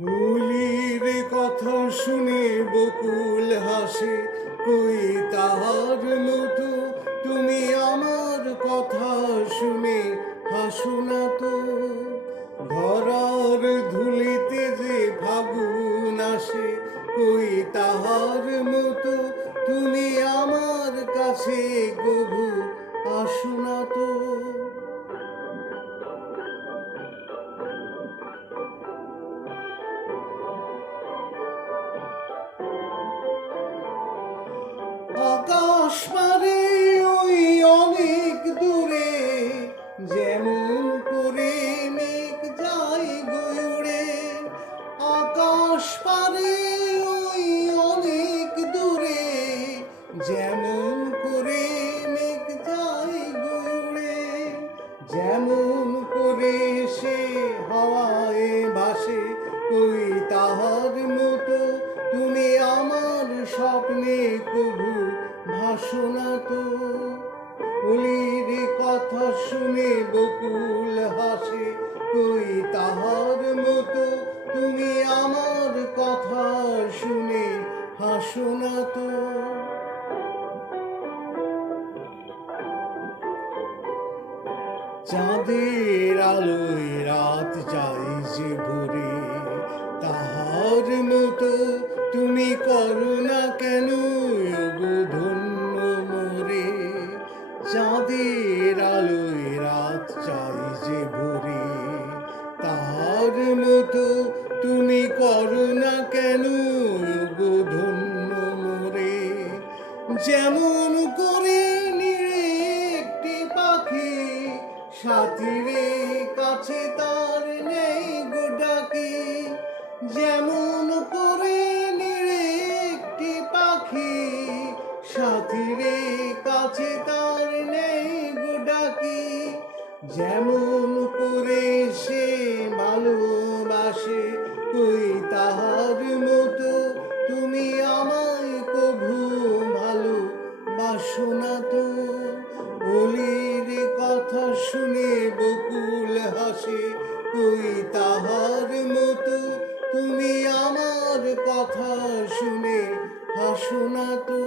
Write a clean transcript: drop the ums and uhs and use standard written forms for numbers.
হুলির কথা শুনে বকুল হাসে, কই তাহার মতো তুমি আমার কথা শুনে হাসো না তো। ধরার ধুলিতে যে ফাগুন আসে, কই তাহার মতো তুমি আমার কাছে কভু আসো না তো। আকাশ পারে ওই অনেক দূরে, যেমন করে মেঘ যায় গয়ুড়ে। আকাশ পারে ওই অনেক দূরে, যেমন করে মেঘ যায় গয়ুড়ে। যেমন করে সে হাওয়ায় ভাসে, কই তাহার মতো তুমি আমার স্বপ্নে কভু ভাসো না তো। অলির কথা শুনে বকুল হাসে, কই তাহার মতো তুমি আমার কথা শুনে হাসো না তো। চাঁদের আলোয় রাত যায় যে ভরে, তাহার মতো তুমি করো না কেন ওগো ধন্য মোরে। চাঁদের আলোয় রাত যায় যে ভরে, তাহার মতো তুমি করো না কেন ওগো ধন্য মোরে। যেমন করে নিরে একটি পাখি, সাথীরে কাছে তার নেই গো ডাকি। যেমন করে নিরে একটি পাখি, সাথীরে কাছে তার নেই গো ডাকি। যেমন করে সে ভালোবাসে, কই তাহার মতো তুমি আমায় কভু ভালোবাসো না তো। অলির কথা শুনে বকুল হাসে, কই তাহার মতো তুমি আমার কথা শুনে হাসো না তো।